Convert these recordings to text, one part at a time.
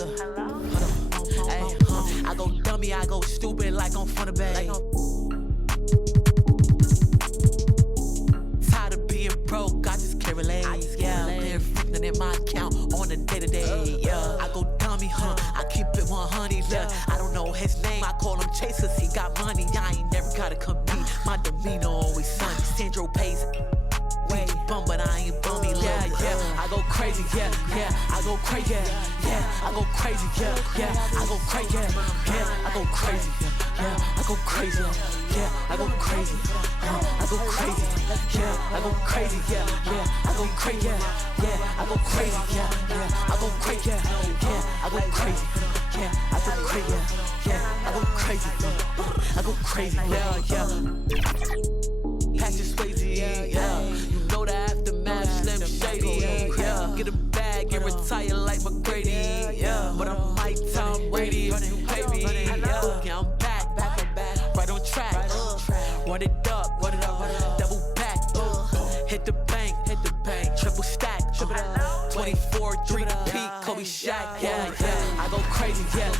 Ay, I go dummy, I go stupid like I'm from the bay. Tired of being broke, I just can't relate. Yeah, been freaking in my account on a day-to-day. Yeah, I go dummy, I keep it 100. Yeah, I don't know his name, I call him Chase 'cause he got money. I ain't never gotta compete. My demeanor always sunny. Sandro pays. Bum, but I ain't bummy. Yeah, I go crazy. Yeah, I go crazy. Yeah, I go crazy. Yeah, I go crazy. Yeah, I go crazy. Yeah, I go crazy. Yeah, I go crazy. I go crazy. Yeah, I go crazy. Yeah, I go crazy. Yeah, I go crazy. Yeah, I go crazy. Yeah, I go crazy. Yeah, I go crazy. Yeah, I go crazy. I go crazy. Yeah. Patch Swayze. Yeah. You know the aftermath, Slim Shady. Yeah. Get a bag and retire like McGrady. Yeah. But I'm Mike Tom Brady. If you pay me. Yeah, I'm back. Right on track. Run it up. Double back. Hit the bank. Triple stack. 24, 3 to peak. Kobe Shaq. Yeah. I go crazy. Yeah.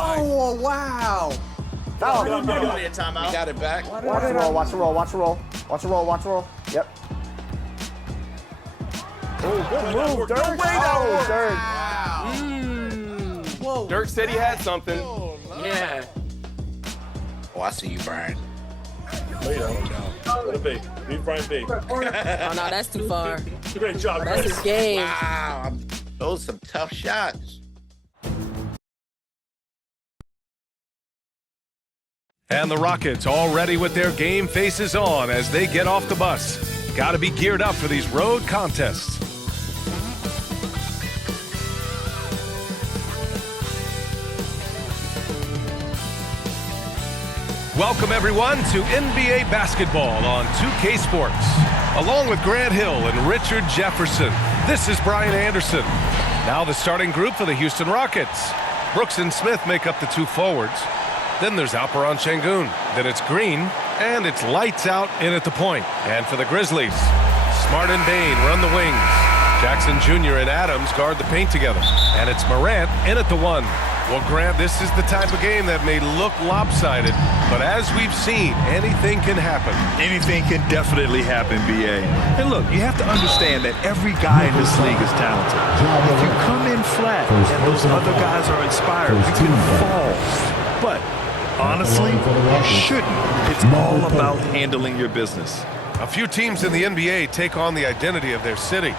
Oh, wow. No, You got it back. Watch the roll. Yep. Oh, good move, Dirk. Whoa. Dirk said he had something. Yeah. Oh, I see you, Brian. Let it be. Leave Brian be. Oh, no, that's too far. Great job, That's his game. Wow. Those are some tough shots. And the Rockets all ready with their game faces on as they get off the bus. Got to be geared up for these road contests. Welcome everyone to NBA basketball on 2K Sports. Along with Grant Hill and Richard Jefferson, this is Brian Anderson. Now the starting group for the Houston Rockets. Brooks and Smith make up the two forwards. Then there's Alperon Şengün. Then it's Green, and it's lights out in at the point. And for the Grizzlies, Smart and Bane run the wings. Jackson Jr. and Adams guard the paint together. And it's Morant in at the one. Well, Grant, this is the type of game that may look lopsided, but as we've seen, anything can happen. Anything can definitely happen, B.A. And look, you have to understand that every guy in this league is talented. If you come in flat and those other guys are inspired, you can fall. But honestly, you shouldn't. It's all about handling your business. A few teams in the NBA take on the identity of their city.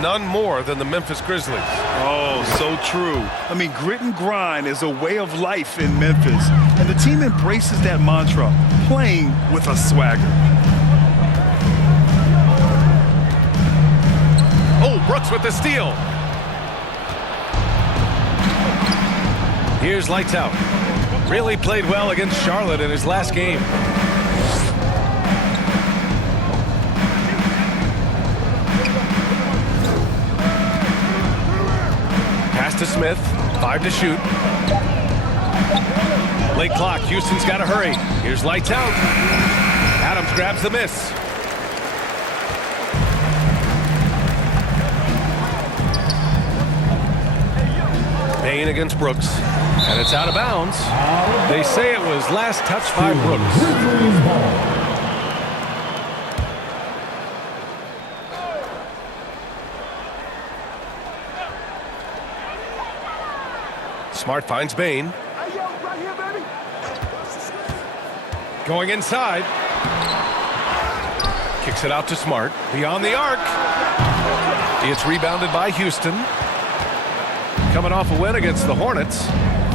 None more than the Memphis Grizzlies. Oh, so true. I mean, grit and grind is a way of life in Memphis. And the team embraces that mantra, playing with a swagger. Oh, Brooks with the steal. Here's lights out. Really played well against Charlotte in his last game. Pass to Smith. 5 to shoot. Late clock. Houston's got to hurry. Here's lights out. Adams grabs the miss. Bane against Brooks. And it's out of bounds. They say it was last touched by Brooks. Smart finds Bane. Going inside. Kicks it out to Smart. Beyond the arc. It's rebounded by Houston. Coming off a win against the Hornets.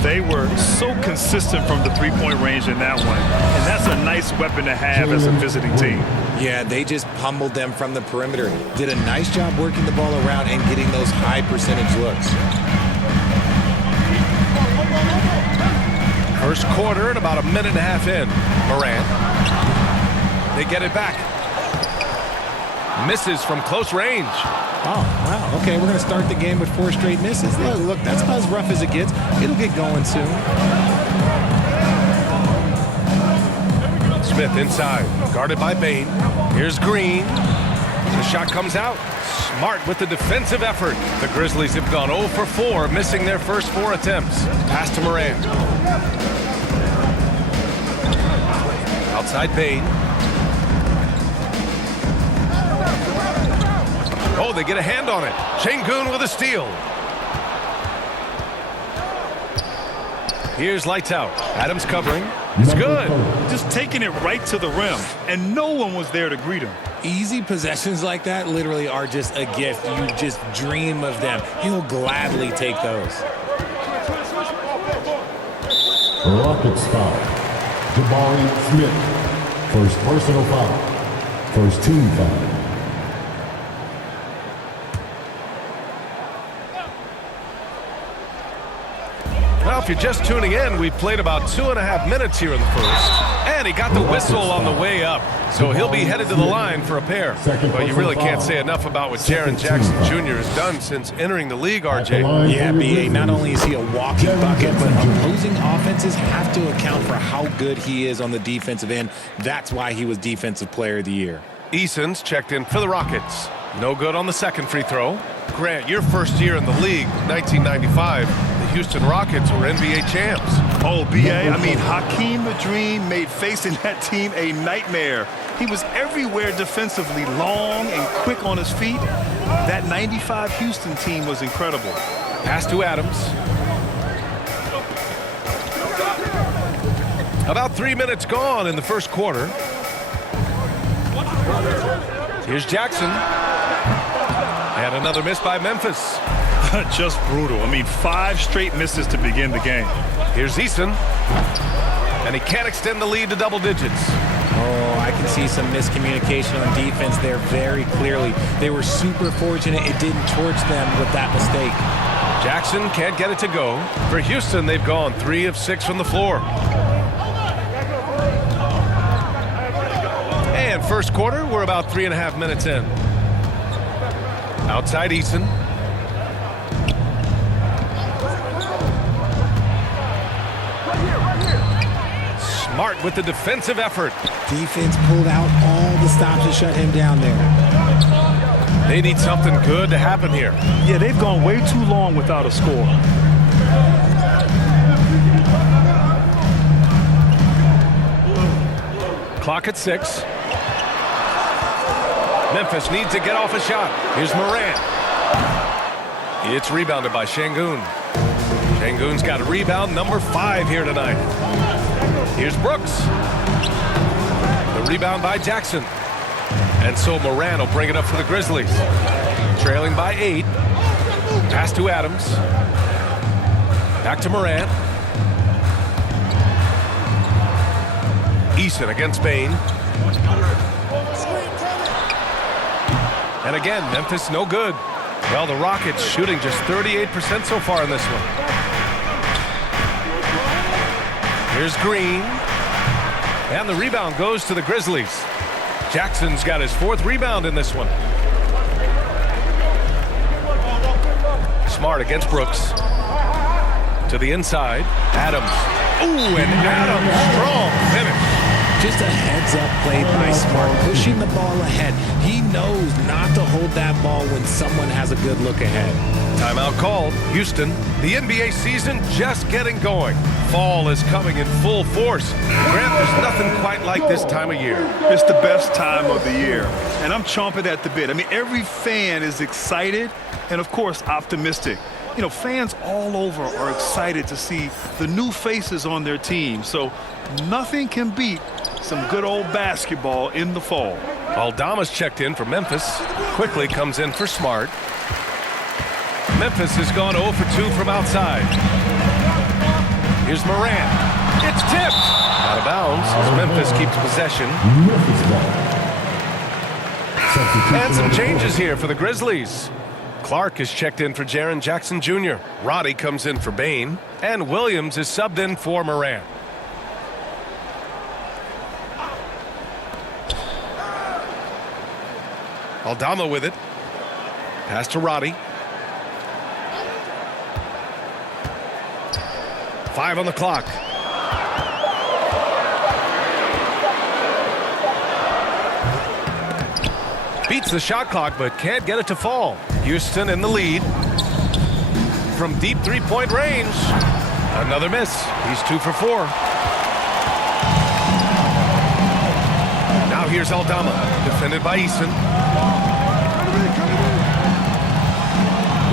They were so consistent from the three-point range in that one. And that's a nice weapon to have as a visiting team. Yeah, they just pummeled them from the perimeter. Did a nice job working the ball around and getting those high percentage looks. First quarter and about a minute and a half in. Morant. They get it back. Misses from close range. Oh, wow. Okay, we're going to start the game with 4 straight misses. Look, that's about as rough as it gets. It'll get going soon. Smith inside. Guarded by Bane. Here's Green. The shot comes out. Smart with the defensive effort. The Grizzlies have gone 0 for 4, missing their first 4 attempts. Pass to Moran. Outside Bain. Oh, they get a hand on it. Şengün with a steal. Here's lights out. Adams covering. It's good. Just taking it right to the rim, and no one was there to greet him. Easy possessions like that literally are just a gift. You just dream of them. He'll gladly take those. Rockets foul. Jabari Smith. First personal foul. First team foul. Well, if you're just tuning in, we've played about 2.5 minutes here in the first. And he got the whistle on the way up. So he'll be headed to the line for a pair. But you really can't say enough about what Jaren Jackson Jr. has done since entering the league, RJ. Yeah, B.A., not only is he a walking bucket, but opposing offenses have to account for how good he is on the defensive end. That's why he was Defensive Player of the Year. Eason's checked in for the Rockets. No good on the second free throw. Grant, your first year in the league, 1995, the Houston Rockets were NBA champs. Oh, B.A., I mean, Hakeem the Dream made facing that team a nightmare. He was everywhere defensively, long and quick on his feet. That 95 Houston team was incredible. Pass to Adams. About 3 minutes gone in the first quarter. Here's Jackson. And another miss by Memphis. Just brutal. I mean, 5 straight misses to begin the game. Here's Eason. And he can't extend the lead to double digits. Oh, I can see some miscommunication on defense there very clearly. They were super fortunate it didn't torch them with that mistake. Jackson can't get it to go. For Houston, they've gone 3 of 6 from the floor. And first quarter, we're about 3.5 minutes in. Outside Eason. Smart with the defensive effort. Defense pulled out all the stops to shut him down there. They need something good to happen here. Yeah, they've gone way too long without a score. Clock at 6. Memphis needs to get off a shot. Here's Moran. It's rebounded by Şengün. Şengün's got a rebound number 5 here tonight. Here's Brooks. The rebound by Jackson. And so Moran will bring it up for the Grizzlies. Trailing by 8. Pass to Adams. Back to Moran. Eason against Bain. And again, Memphis no good. Well, the Rockets shooting just 38% so far in this one. Here's Green. And the rebound goes to the Grizzlies. Jackson's got his 4th rebound in this one. Smart against Brooks. To the inside. Adams. Ooh, and Adams, strong finish. Just a heads-up play by Smart, pushing the ball ahead. He knows not to hold that ball when someone has a good look ahead. Timeout called. Houston, the NBA season just getting going. Fall is coming in full force. Grant, there's nothing quite like this time of year. It's the best time of the year, and I'm chomping at the bit. I mean, every fan is excited and, of course, optimistic. You know, fans all over are excited to see the new faces on their team, so nothing can beat some good old basketball in the fall. Aldama's checked in for Memphis. Quickly comes in for Smart. Memphis has gone 0 for 2 from outside. Here's Moran. It's tipped. Out of bounds as Memphis keeps possession. And some changes here for the Grizzlies. Clark is checked in for Jaren Jackson Jr. Roddy comes in for Bain. And Williams is subbed in for Moran. Aldama with it. Pass to Roddy. 5 on the clock. Beats the shot clock, but can't get it to fall. Houston in the lead. From deep three-point range. Another miss. He's 2 for 4. Now here's Aldama, defended by Eason.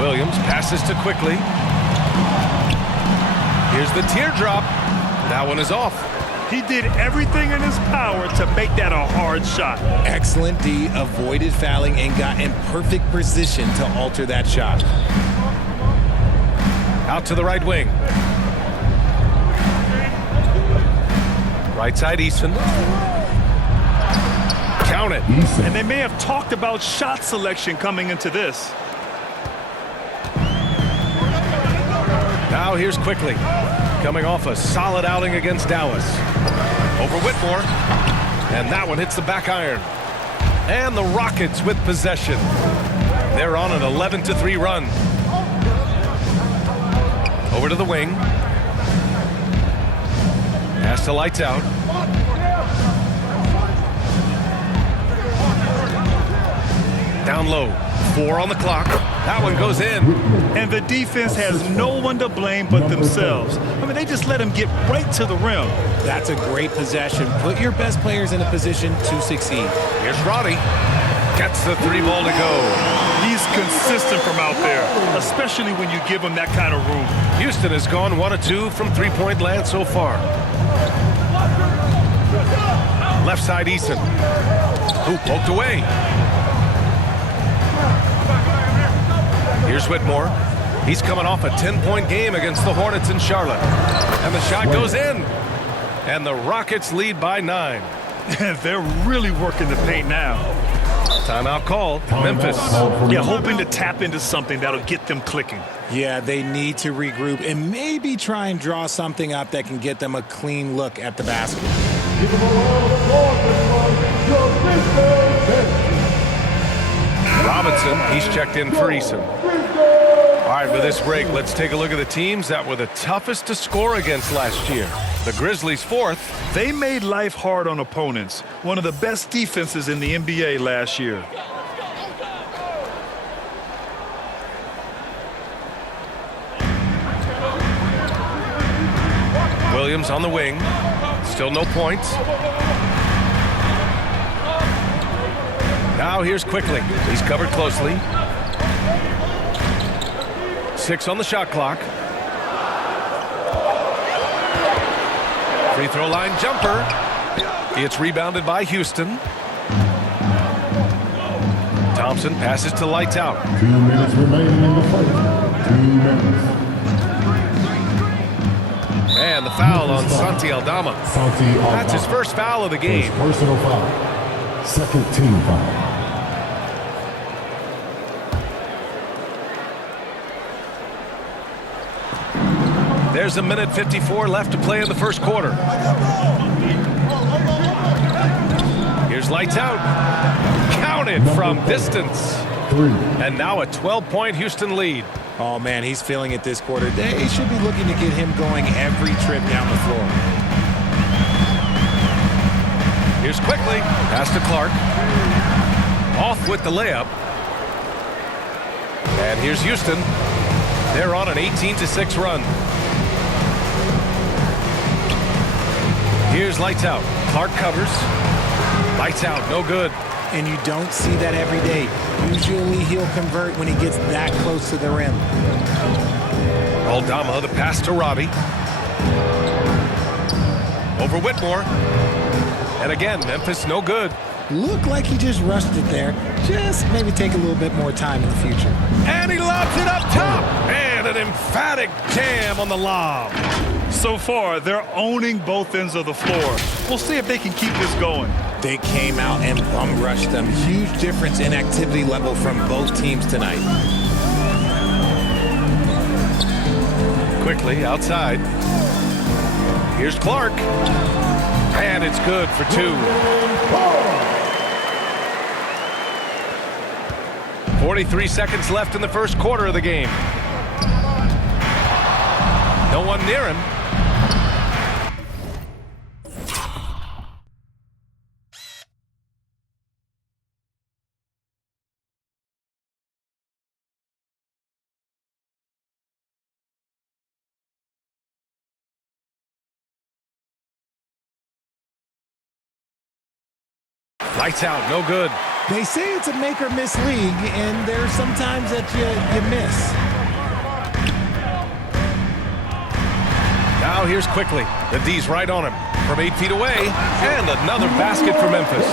Williams passes to Quickly. Here's the teardrop. That one is off. He did everything in his power to make that a hard shot. Excellent D, avoided fouling and got in perfect position to alter that shot. Out to the right wing. Right side, Eason. Count it. And they may have talked about shot selection coming into this. Now here's Quickly, coming off a solid outing against Dallas. Over Whitmore, and that one hits the back iron. And the Rockets with possession. They're on an 11-3 run. Over to the wing. Pass to Lights Out. Down low. 4 on the clock. That one goes in. And the defense has no one to blame but themselves. I mean, they just let him get right to the rim. That's a great possession. Put your best players in a position to succeed. Here's Roddy. Gets the 3 ball to go. He's consistent from out there, especially when you give him that kind of room. Houston has gone 1 of 2 from three-point land so far. Left side, Eason. Who poked away. Here's Whitmore. He's coming off a 10-point game against the Hornets in Charlotte. And the shot goes in. And the Rockets lead by 9. They're really working the paint now. Timeout call. Memphis. Yeah, hoping to tap into something that'll get them clicking. Yeah, they need to regroup and maybe try and draw something up that can get them a clean look at the basket. Robinson, he's checked in for Eason. All right, with this break, let's take a look at the teams that were the toughest to score against last year. The Grizzlies 4th. They made life hard on opponents. One of the best defenses in the NBA last year. Williams on the wing. Still no points. Now here's Quickly. He's covered closely. 6 on the shot clock. Free throw line jumper. It's rebounded by Houston. Thompson passes to Lights Out. 2 minutes remaining in the fight. 2 minutes. And the foul on Santi Aldama. That's his first foul of the game. First personal foul. Second team foul. There's 1:54 left to play in the first quarter. Here's Lights Out. Counted from distance. 3. And now a 12-point Houston lead. Oh, man, he's feeling it this quarter. They should be looking to get him going every trip down the floor. Here's Quickly. Pass to Clark. Off with the layup. And here's Houston. They're on an 18-6 run. Here's Lights Out. Clark covers. Lights Out, no good. And you don't see that every day. Usually he'll convert when he gets that close to the rim. Aldama, the pass to Robbie. Over Whitmore. And again, Memphis, no good. Looked like he just rushed it there. Just maybe take a little bit more time in the future. And he lobs it up top. And an emphatic jam on the lob. So far, they're owning both ends of the floor. We'll see if they can keep this going. They came out and bum rushed them. Huge difference in activity level from both teams tonight. Quickly outside. Here's Clark. And it's good for 2. 43 seconds left in the first quarter of the game. No one near him. Lights out, no good. They say it's a make or miss league, and there's sometimes that you miss. Now here's Quickly. The D's right on him from 8 feet away, and another basket for Memphis.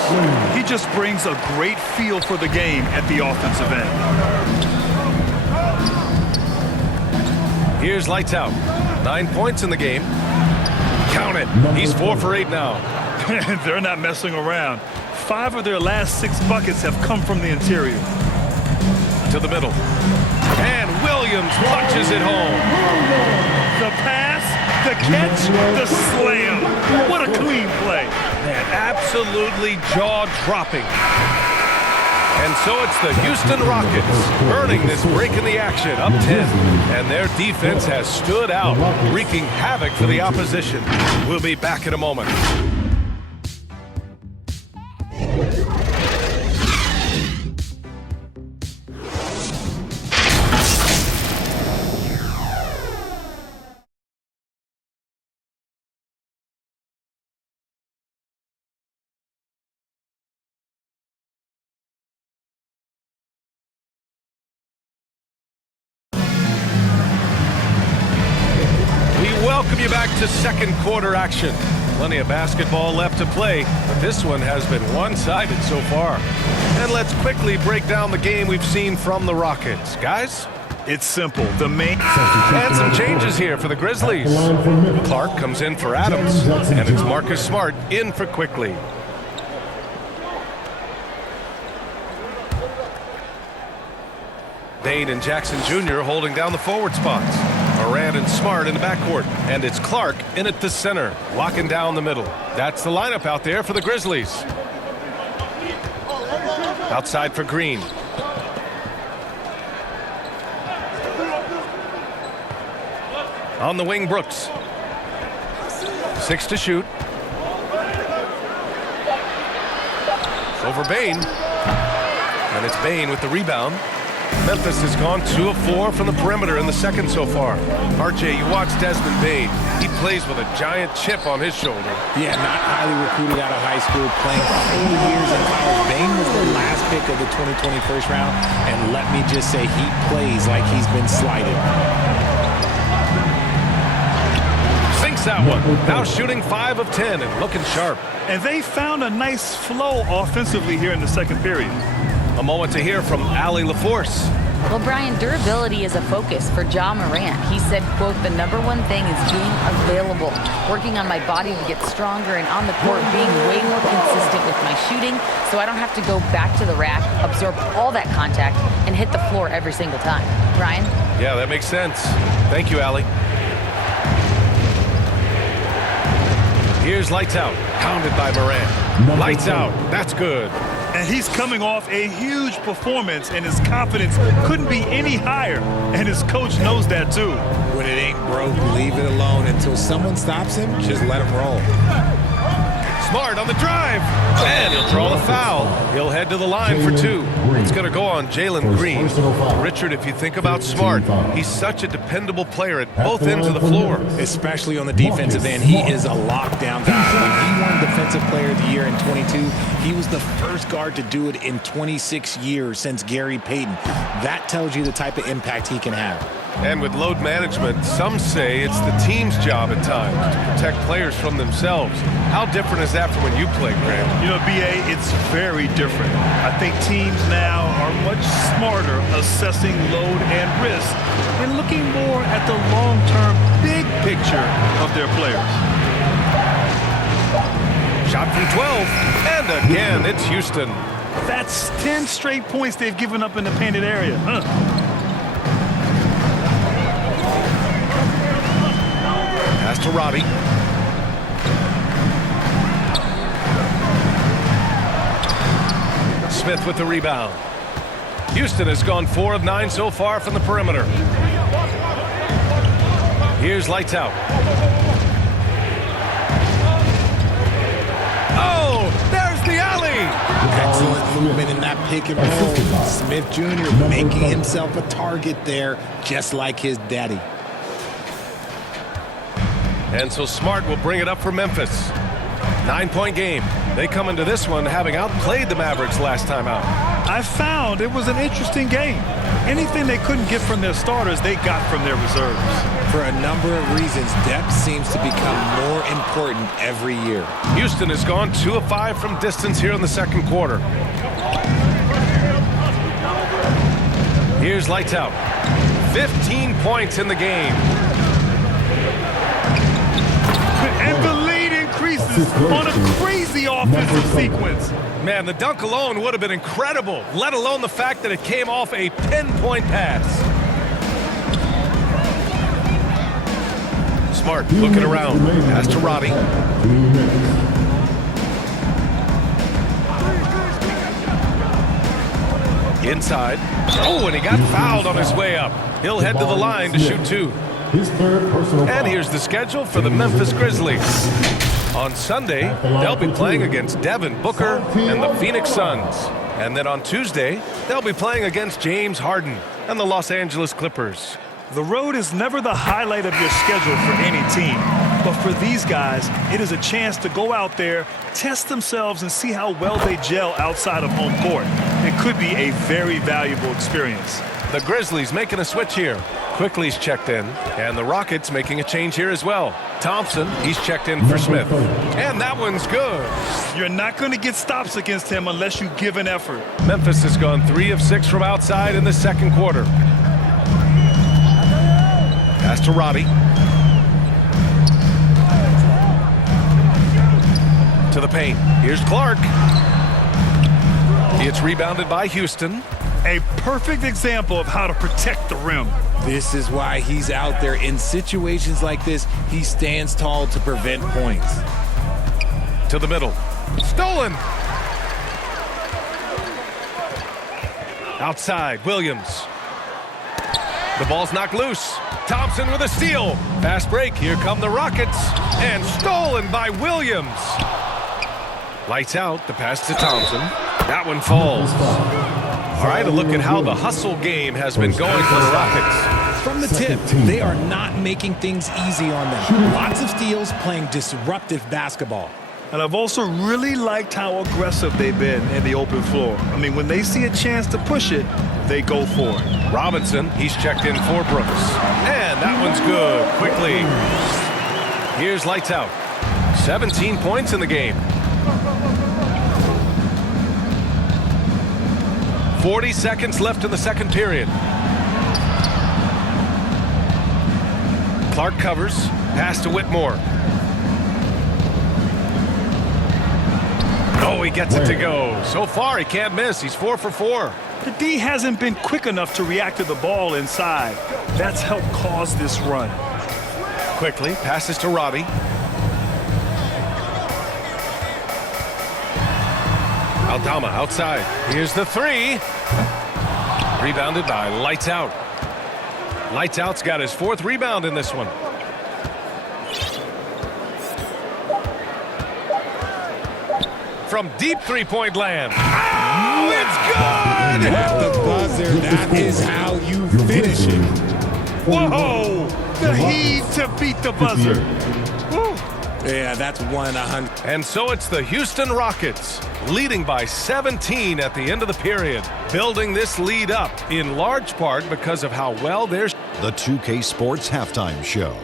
He just brings a great feel for the game at the offensive end. Here's Lights Out. 9 points in the game. Count it. He's 4 for 8 now. They're not messing around. 5 of their last 6 buckets have come from the interior. To the middle. And Williams punches it home. The pass, the catch, the slam. What a clean play. Man, absolutely jaw-dropping. And so it's the Houston Rockets earning this break in the action, up 10. And their defense has stood out, wreaking havoc for the opposition. We'll be back in a moment. Welcome you back to second quarter action. Plenty of basketball left to play, but this one has been one-sided so far. And let's quickly break down the game we've seen from the Rockets. Guys? It's simple. The main... And some changes here for the Grizzlies. Clark comes in for Adams, and it's Marcus Smart in for Quickly. Bain and Jackson Jr. holding down the forward spots. Morant and Smart in the backcourt. And it's Clark in at the center, locking down the middle. That's the lineup out there for the Grizzlies. Outside for Green. On the wing, Brooks. 6 to shoot. Over Bain. And it's Bain with the rebound. Memphis has gone 2 of 4 from the perimeter in the second so far. RJ, you watch Desmond Bain. He plays with a giant chip on his shoulder. Yeah, not highly recruited out of high school, playing 4 years in college. Bain was the last pick of the 2020 first round, and let me just say he plays like he's been slighted. Sinks that one. Now shooting 5 of 10 and looking sharp. And they found a nice flow offensively here in the second period. A moment to hear from Allie LaForce. Well, Brian, durability is a focus for Ja Morant. He said, quote, the #1 thing is being available, working on my body to get stronger, and on the court being way more consistent with my shooting so I don't have to go back to the rack, absorb all that contact, and hit the floor every single time. Brian? Yeah, that makes sense. Thank you, Allie. Here's Lights Out, pounded by Morant. Lights Out, that's good. And he's coming off a huge performance, and his confidence couldn't be any higher. And his coach knows that, too. When it ain't broke, leave it alone. Until someone stops him, just let him roll. Smart on the drive. And he'll draw the foul. He'll head to the line for 2. It's going to go on Jalen Green. Richard, if you think about Smart, he's such a dependable player at both ends of the floor. Especially on the defensive end, he is a lockdown guy. When he won Defensive Player of the Year in 22, he was the first guard to do it in 26 years since Gary Payton. That tells you the type of impact he can have. And with load management, some say it's the team's job at times to protect players from themselves. How different is that from when you played, Graham? You know, B.A., it's very different. I think teams now are much smarter assessing load and risk and looking more at the long-term big picture of their players. Shot from 12, and again, it's Houston. That's 10 straight points they've given up in the painted area. Pass to Robbie. Smith with the rebound. Houston has gone 4 of 9 so far from the perimeter. Here's Lights Out. Oh, there's the alley. Excellent movement in that pick and roll. Smith Jr. making himself a target there, just like his daddy. And so Smart will bring it up for Memphis. 9-point game. They come into this one having outplayed the Mavericks last time out. I found it was an interesting game. Anything they couldn't get from their starters, they got from their reserves. For a number of reasons, depth seems to become more important every year. Houston has gone 2 of 5 from distance here in the second quarter. Here's lights out. 15 points in the game. And the lead increases on a crazy offensive sequence. Man, the dunk alone would have been incredible, let alone the fact that it came off a pinpoint pass. Smart looking around. Pass to Roddy. 2 minutes. Inside. Oh, and he got fouled on his way up. He'll head to the line to shoot 2. His third personal And foul. here's the schedule for the Memphis Grizzlies. On Sunday, they'll be playing against Devin Booker and the Phoenix Suns. And then on Tuesday, they'll be playing against James Harden and the Los Angeles Clippers. The road is never the highlight of your schedule for any team. But for these guys, it is a chance to go out there, test themselves, and see how well they gel outside of home court. It could be a very valuable experience. The Grizzlies making a switch here. Quickly's checked in, and the Rockets making a change here as well. Thompson, he's checked in for Smith. And that one's good. You're not going to get stops against him unless you give an effort. Memphis has gone 3 of 6 from outside in the second quarter. Pass to Roddy. To the paint. Here's Clark. It's rebounded by Houston. A perfect example of how to protect the rim. This is why he's out there. In situations like this, he stands tall to prevent points. To the middle. Stolen. Outside, Williams. The ball's knocked loose. Thompson with a steal. Fast break. Here come the Rockets. And stolen by Williams. Lights out. The pass to Thompson. That one falls. All right, a look at how the hustle game has been going for the Rockets. From the tip, they are not making things easy on them. Lots of steals, playing disruptive basketball. And I've also really liked how aggressive they've been in the open floor. I mean, when they see a chance to push it, they go for it. Robinson, he's checked in for Brooks. And that one's good. Quickly. Here's lights out. 17 points in the game. 40 seconds left in the second period. Clark covers. Pass to Whitmore. Oh, he gets it to go. So far, he can't miss. He's 4 for 4. The D hasn't been quick enough to react to the ball inside. That's helped cause this run. Quickly, passes to Roddy. Aldama outside. Here's the 3. Rebounded by Lights Out. Lights Out's got his 4th rebound in this one. From deep three-point land. Oh, it's good! At the buzzer, that is how you finish it. Whoa! The heat to beat the buzzer. Woo. Yeah, that's 1 in 100. And so it's the Houston Rockets, leading by 17 at the end of the period, building this lead up in large part because of how well they're... The 2K Sports Halftime Show.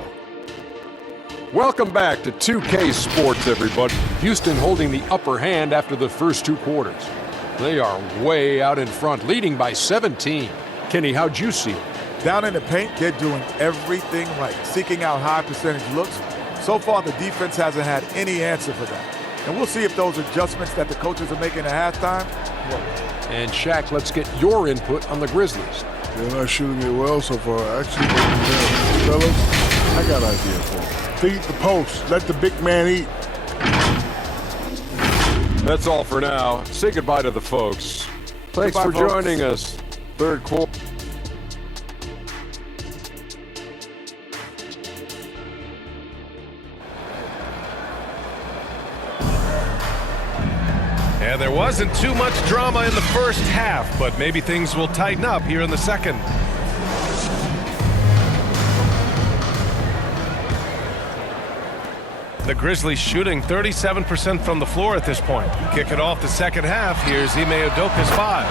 Welcome back to 2K Sports, everybody. Houston holding the upper hand after the first 2 quarters. They are way out in front, leading by 17. Kenny, how'd you see it? Down in the paint, they're doing everything right, seeking out high percentage looks. So far, the defense hasn't had any answer for that. And we'll see if those adjustments that the coaches are making at halftime work. And Shaq, let's get your input on the Grizzlies. They're not shooting it well so far. Actually, fellas, I got an idea for them. Feed the post. Let the big man eat. That's all for now. Say goodbye to the folks. Thanks for joining us. Third quarter. And there wasn't too much drama in the first half, but maybe things will tighten up here in the second. The Grizzlies shooting 37% from the floor at this point. Kicking off the second half, here's Ime Udoka's 5.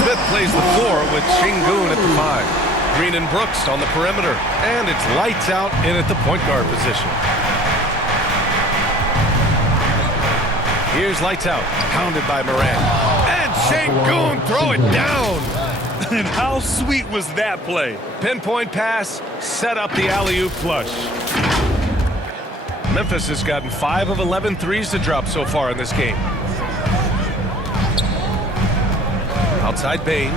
Smith plays the floor with Sengun at the 5. Green and Brooks on the perimeter. And it's lights out in at the point guard position. Here's lights out, pounded by Moran. And Sengun throw it down. And how sweet was that play? Pinpoint pass, set up the alley-oop flush. Memphis has gotten 5 of 11 threes to drop so far in this game. Outside Bain.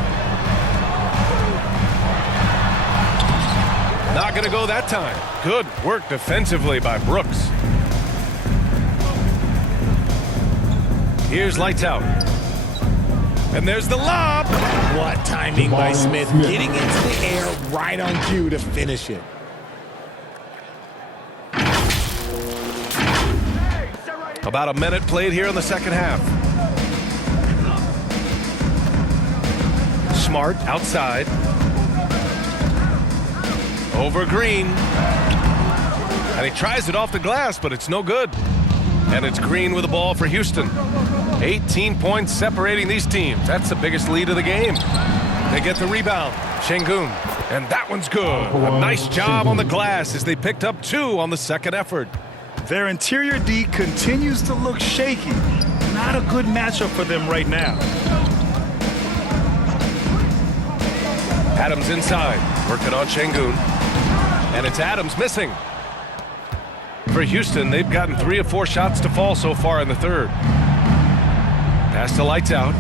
Not going to go that time. Good work defensively by Brooks. Here's lights out. And there's the lob. What timing by Smith, getting into the air right on cue to finish it. About a minute played here in the second half. Smart outside. Over Green. And he tries it off the glass, but it's no good. And it's Green with the ball for Houston. 18 points separating these teams. That's the biggest lead of the game. They get the rebound. Sengun. And that one's good. A nice job on the glass as they picked up 2 on the second effort. Their interior D continues to look shaky. Not a good matchup for them right now. Adams inside. Working on Sengun. And it's Adams missing. For Houston, they've gotten 3 of 4 shots to fall so far in the third. Pass to lights out.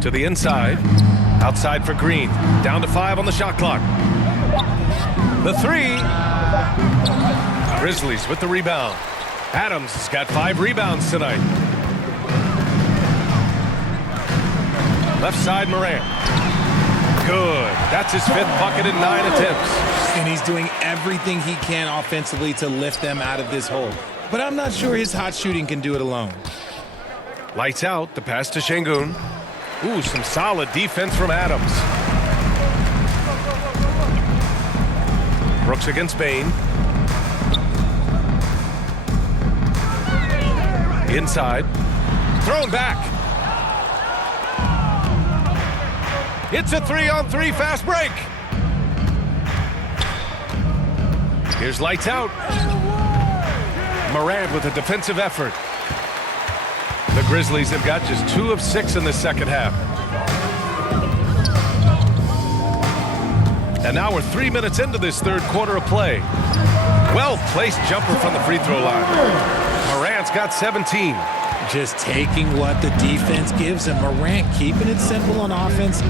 To the inside. Outside for Green. Down to 5 on the shot clock. The 3. Grizzlies with the rebound. Adams has got 5 rebounds tonight. Left side Moran. Good. That's his 5th bucket in 9 attempts. And he's doing everything he can offensively to lift them out of this hole. But I'm not sure his hot shooting can do it alone. Lights out. The pass to Sengun. Ooh, some solid defense from Adams. Brooks against Bain. Inside. Thrown back. It's a 3-on-3 fast break. Here's lights out. Morant with a defensive effort. The Grizzlies have got just 2 of 6 in the second half. And now we're 3 minutes into this third quarter of play. Well-placed jumper from the free throw line. Morant's got 17. Just taking what the defense gives him. Morant keeping it simple on offense.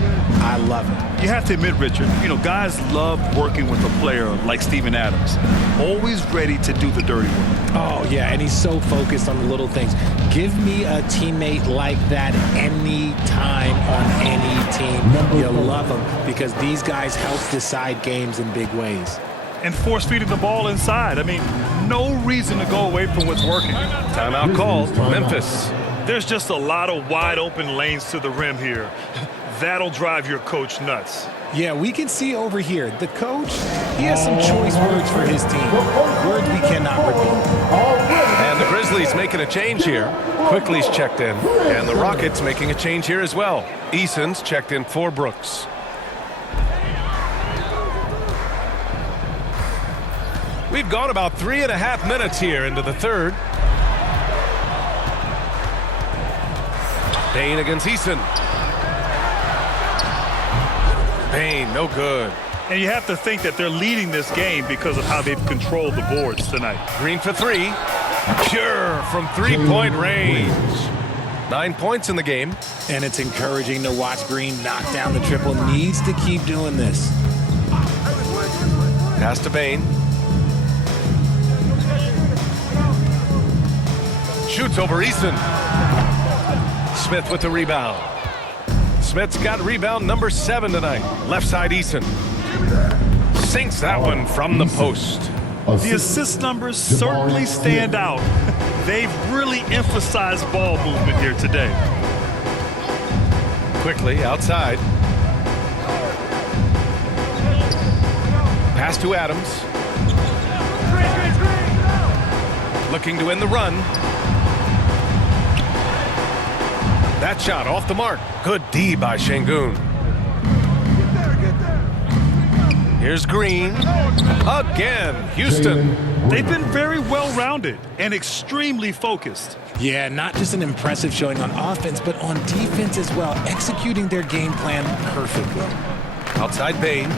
I love it. You have to admit, Richard, guys love working with a player like Steven Adams. Always ready to do the dirty work. Oh, yeah, and he's so focused on the little things. Give me a teammate like that any time on any team. You'll love them because these guys help decide games in big ways. And force feeding the ball inside. I mean, no reason to go away from what's working. Timeout called. Memphis. There's just a lot of wide open lanes to the rim here. That'll drive your coach nuts. Yeah, we can see over here. The coach, he has some choice words for his team. Words we cannot repeat. And the Grizzlies making a change here. Quickly's checked in. And the Rockets making a change here as well. Eason's checked in for Brooks. We've gone about 3.5 minutes here into the third. Bain against Eason. Bain, no good. And you have to think that they're leading this game because of how they've controlled the boards tonight. Green for 3. Pure from 3-point range. 9 points in the game. And it's encouraging to watch Green knock down the triple. Needs to keep doing this. Pass to Bain. Shoots over Eason. Smith with the rebound. Smith's got rebound number 7 tonight. Left side Eason. Sinks that one from the post. The assist numbers certainly stand out. They've really emphasized ball movement here today. Quickly outside. Pass to Adams. Looking to end the run. That shot off the mark. Good D by Şengün. Here's Green. Again, Houston. They've been very well-rounded and extremely focused. Yeah, not just an impressive showing on offense, but on defense as well, executing their game plan perfectly. Outside Bain.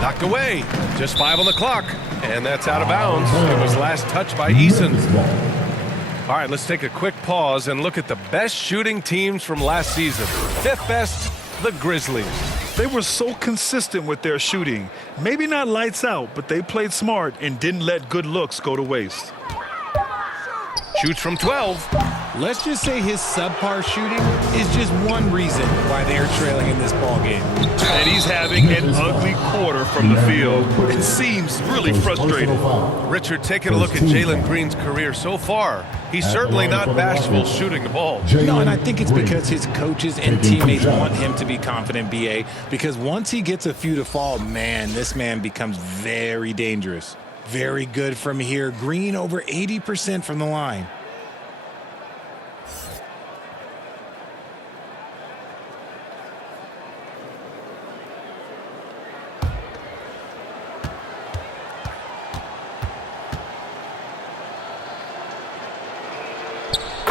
Knocked away. Just 5 on the clock. And that's out of bounds. It was last touched by Eason. All right, let's take a quick pause and look at the best shooting teams from last season. 5th best, the Grizzlies. They were so consistent with their shooting. Maybe not lights out, but they played smart and didn't let good looks go to waste. Shoots from 12. Let's just say his subpar shooting is just one reason why they're trailing in this ball game. And he's having an ugly quarter from the field. It seems really frustrating. Richard, taking a look at Jalen Green's career so far, he's certainly not bashful shooting the ball. No, and I think it's because his coaches and teammates want him to be confident, BA, because once he gets a few to fall, man, this man becomes very dangerous. Very good from here. Green over 80% from the line.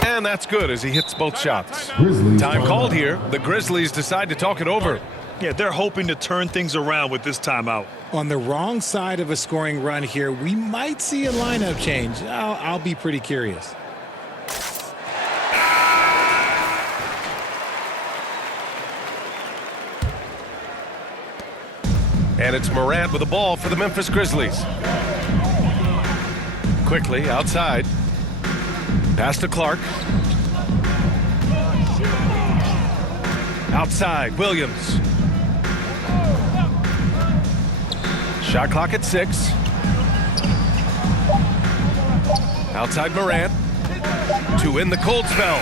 And that's good as he hits both shots. Time called here. The Grizzlies decide to talk it over. Yeah, they're hoping to turn things around with this timeout. On the wrong side of a scoring run here, we might see a lineup change. I'll be pretty curious. And it's Morant with the ball for the Memphis Grizzlies. Quickly outside. Pass to Clark. Outside, Williams. Shot clock at 6. Outside Morant. To end the cold spell.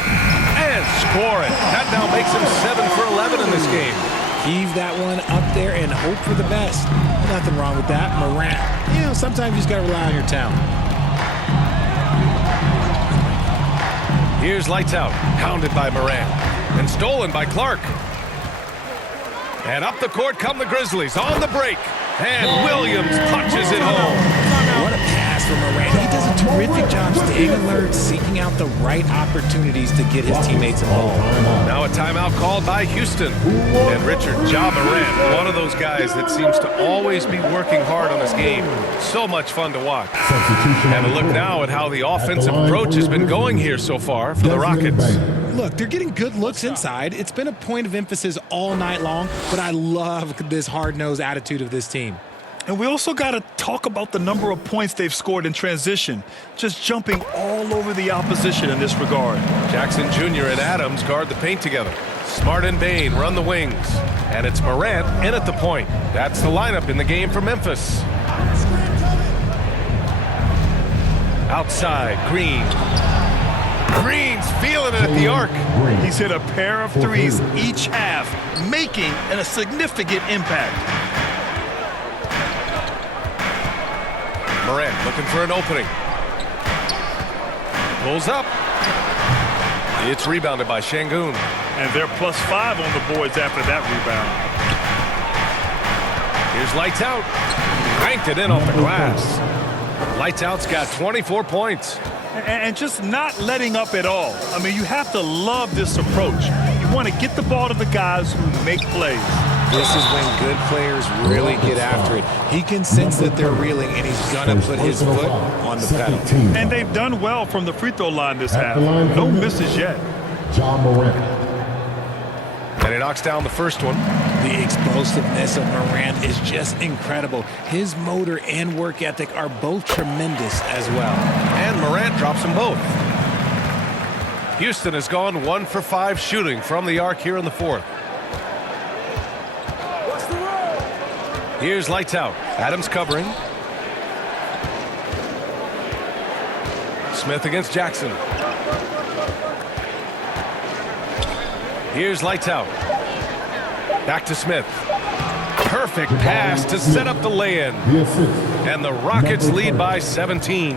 And score it. That now makes him 7 for 11 in this game. Heave that one up there and hope for the best. Nothing wrong with that. Morant, sometimes you just got to rely on your talent. Here's lights out. Pounded by Morant. And stolen by Clark. And up the court come the Grizzlies on the break. And Williams punches it home. What a pass from Morant. He does a terrific job staying alert, seeking out the right opportunities to get his teammates involved. Now a timeout called by Houston. And Richard, Ja Morant, one of those guys that seems to always be working hard on his game. So much fun to watch. And a look now at how the offensive approach has been going here so far for the Rockets. Look, they're getting good looks inside. It's been a point of emphasis all night long, but I love this hard-nosed attitude of this team. And we also got to talk about the number of points they've scored in transition, just jumping all over the opposition in this regard. Jackson Jr. and Adams guard the paint together. Smart and Bain run the wings. And it's Morant in at the point. That's the lineup in the game for Memphis. Outside, Green. Green's feeling it at the arc. He's hit a pair of threes each half, making a significant impact. Morant looking for an opening. Pulls up. It's rebounded by Şengün. And they're +5 on the boards after that rebound. Here's Lights Out. Banked it in off the glass. Lights Out's got 24 points. And just not letting up at all. I mean, you have to love this approach. You want to get the ball to the guys who make plays. This is when good players really get after it. He can sense that they're reeling, and he's going to put his foot on the pedal. And they've done well from the free throw line this half. No misses yet. Ja Morant. And he knocks down the first one. The explosiveness of Morant is just incredible. His motor and work ethic are both tremendous as well. And Morant drops them both. Houston has gone 1 for 5 shooting from the arc here in the fourth. Here's Lights Out. Adams covering. Smith against Jackson. Here's lights out. Back to Smith. Perfect pass to set up the lay-in. And the Rockets lead by 17.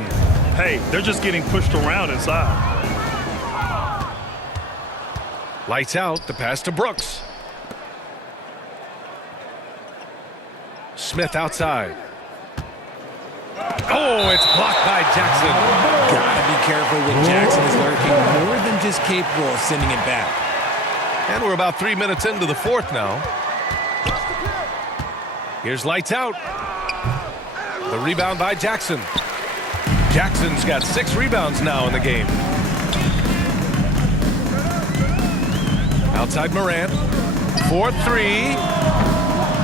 Hey, they're just getting pushed around inside. Lights out, the pass to Brooks. Smith outside. Oh, it's blocked by Jackson. Gotta be careful when Jackson is lurking, more than just capable of sending it back. And we're about 3 minutes into the fourth now. Here's lights out. The rebound by Jackson. Jackson's got 6 rebounds now in the game. Outside Morant. 4-3.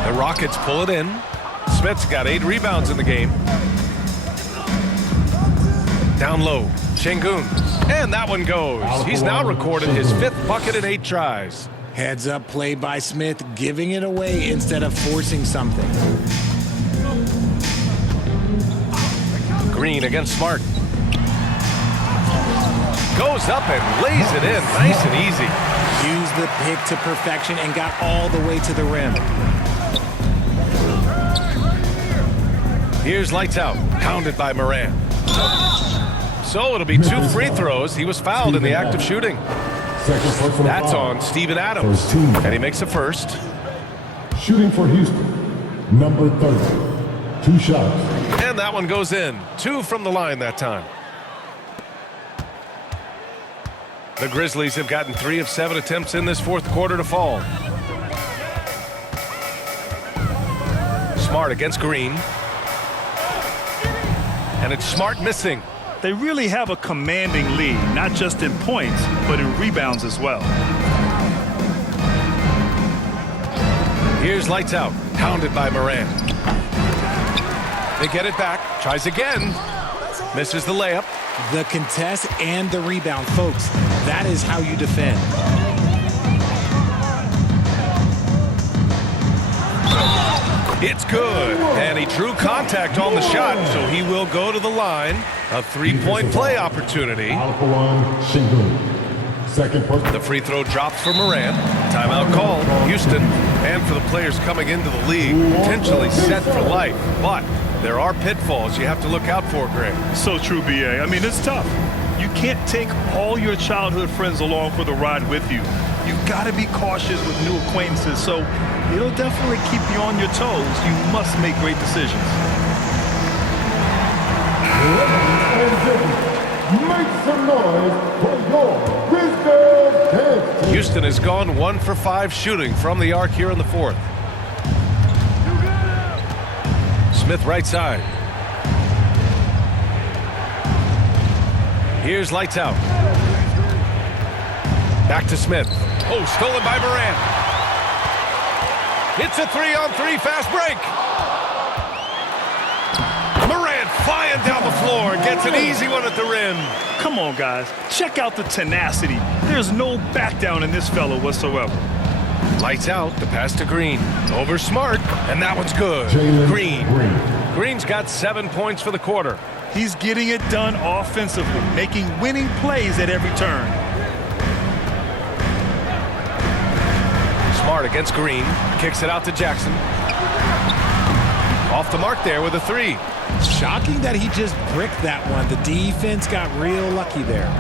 The Rockets pull it in. Smith's got 8 rebounds in the game. Down low. Şengün. And that one goes. He's now recorded his 5th bucket in 8 tries. Heads up play by Smith, giving it away instead of forcing something. Green against Smart. Goes up and lays it in nice and easy. Used the pick to perfection and got all the way to the rim. Here's lights out. Pounded by Morant. So it'll be 2 free throws. He was fouled in the act of shooting. That's on Steven Adams. And he makes the first. Shooting for Houston, number 30. 2 shots. And that one goes in. 2 from the line that time. The Grizzlies have gotten 3 of 7 attempts in this fourth quarter to fall. Smart against Green. And it's Smart missing. They really have a commanding lead, not just in points, but in rebounds as well. Here's lights out. Pounded by Morant. They get it back. Tries again. Misses the layup. The contest and the rebound, folks. That is how you defend. It's good. And he drew contact on the shot, so he will go to the line. A 3-point play opportunity. The free throw dropped for Morant. Timeout called. Houston. And for the players coming into the league, potentially set for life. But there are pitfalls you have to look out for, Greg. So true, BA. I mean, it's tough. You can't take all your childhood friends along for the ride with you. You've got to be cautious with new acquaintances, so it'll definitely keep you on your toes. You must make great decisions. Make some noise for your Grizzlies. Houston has gone 1 for 5 shooting from the arc here in the fourth. Smith right side. Here's lights out. Back to Smith. Oh, stolen by Morant. It's a 3-on-3 fast break. Morant flying down the floor. Gets an easy one at the rim. Come on, guys. Check out the tenacity. There's no back down in this fellow whatsoever. Lights out. The pass to Green. Over Smart. And that one's good. Green. Green's got 7 points for the quarter. He's getting it done offensively, making winning plays at every turn. Smart against Green. Kicks it out to Jackson. Off the mark there with a 3. Shocking that he just bricked that one. The defense got real lucky there.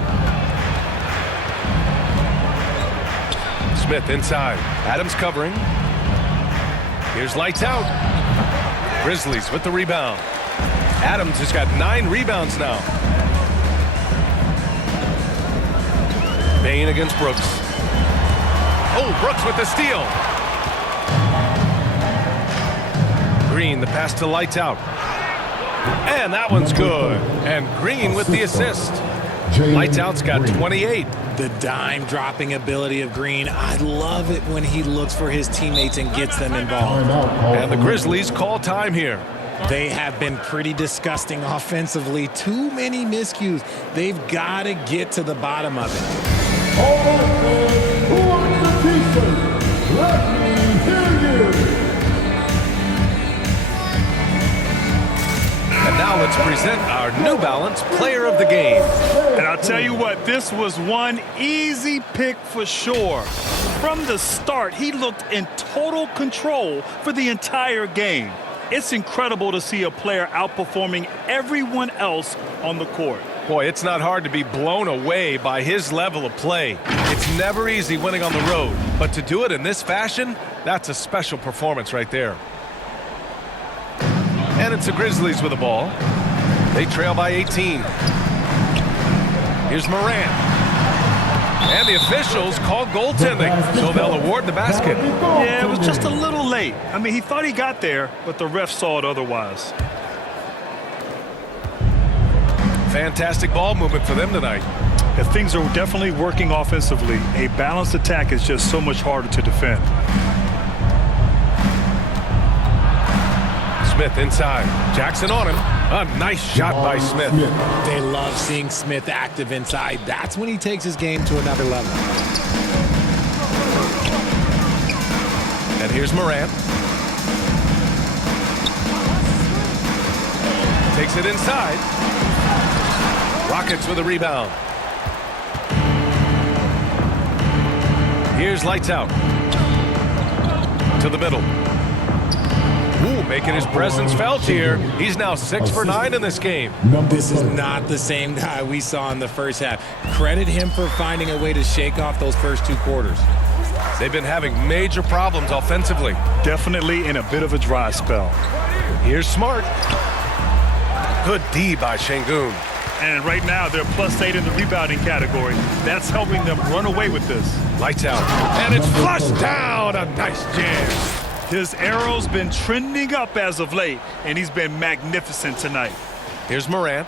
Smith inside. Adams covering. Here's lights out. Grizzlies with the rebound. Adams has got 9 rebounds now. Bain against Brooks. Oh, Brooks with the steal. Green, the pass to lights out. And that one's good. And Green with the assist. Lights out's got 28. The dime dropping ability of Green. I love it when he looks for his teammates and gets them involved. And the Grizzlies call time here. They have been pretty disgusting offensively. Too many miscues. They've got to get to the bottom of it. All right, fans, who wants the t-shirt? Let me hear you. And now let's present our New Balance Player of the Game. And I'll tell you what, this was one easy pick for sure. From the start, he looked in total control for the entire game. It's incredible to see a player outperforming everyone else on the court. Boy, it's not hard to be blown away by his level of play. It's never easy winning on the road, but to do it in this fashion, that's a special performance right there. And it's the Grizzlies with the ball. They trail by 18. Here's Morant. And the officials call goaltending, so they'll award the basket. Yeah, it was just a little late. I mean, he thought he got there, but the ref saw it otherwise. Fantastic ball movement for them tonight. If things are definitely working offensively, a balanced attack is just so much harder to defend. Smith inside. Jackson on him. A nice shot by Smith. They love seeing Smith active inside. That's when he takes his game to another level. And here's Morant. Takes it inside. Rockets with a rebound. Here's Lights Out. To the middle. Ooh, making his presence felt here. He's now 6 for 9 in this game. This is not the same guy we saw in the first half. Credit him for finding a way to shake off those first 2 quarters. They've been having major problems offensively. Definitely in a bit of a dry spell. Here's Smart. Good D by Şengün. And right now, they're +8 in the rebounding category. That's helping them run away with this. Lights out. And it's flushed down. A nice jam. His arrow's been trending up as of late, and he's been magnificent tonight. Here's Morant.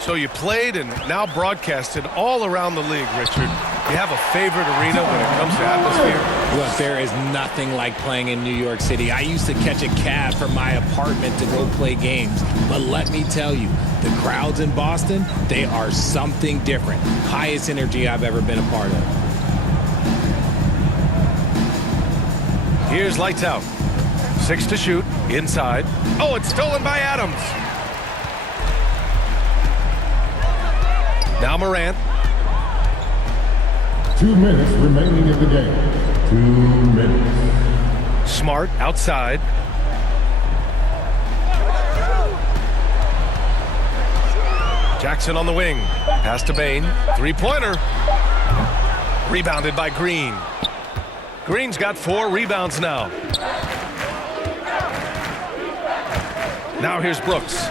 So you played and now broadcasted all around the league, Richard. You have a favorite arena when it comes to atmosphere? Look, there is nothing like playing in New York City. I used to catch a cab from my apartment to go play games. But let me tell you, the crowds in Boston, they are something different. Highest energy I've ever been a part of. Here's Lights Out. 6 to shoot. Inside. Oh, it's stolen by Adams. Now Morant. 2 minutes remaining in the game. 2 minutes. Smart outside. Jackson on the wing. Pass to Bane. 3-pointer. Rebounded by Green. Green's got 4 rebounds now. Now here's Brooks.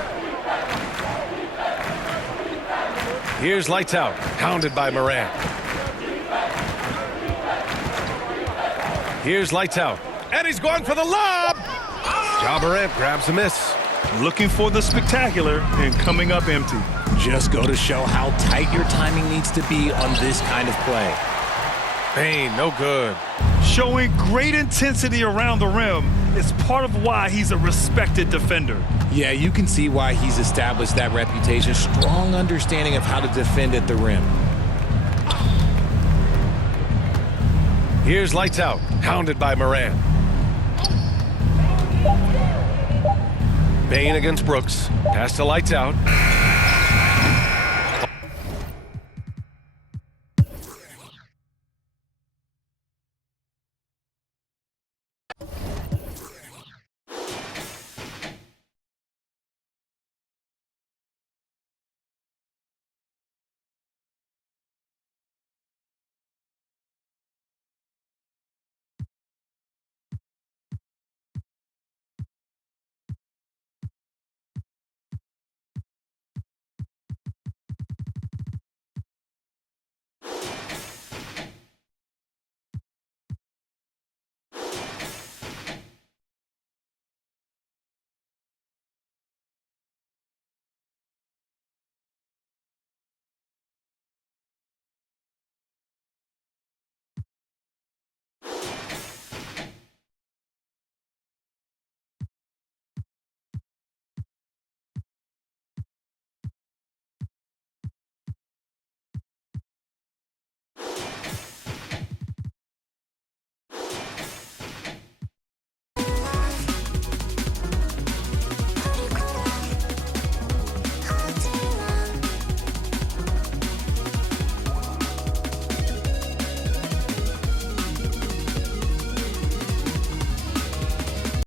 Here's Lights Out. Hounded by Morant. Here's Lights Out. And he's going for the lob. Ja Morant grabs a miss. Looking for the spectacular and coming up empty. Just go to show how tight your timing needs to be on this kind of play. Bane, no good. Showing great intensity around the rim is part of why he's a respected defender. Yeah, you can see why he's established that reputation. Strong understanding of how to defend at the rim. Here's Lights Out. Hounded by Morant. Bane against Brooks. Pass to Lights Out.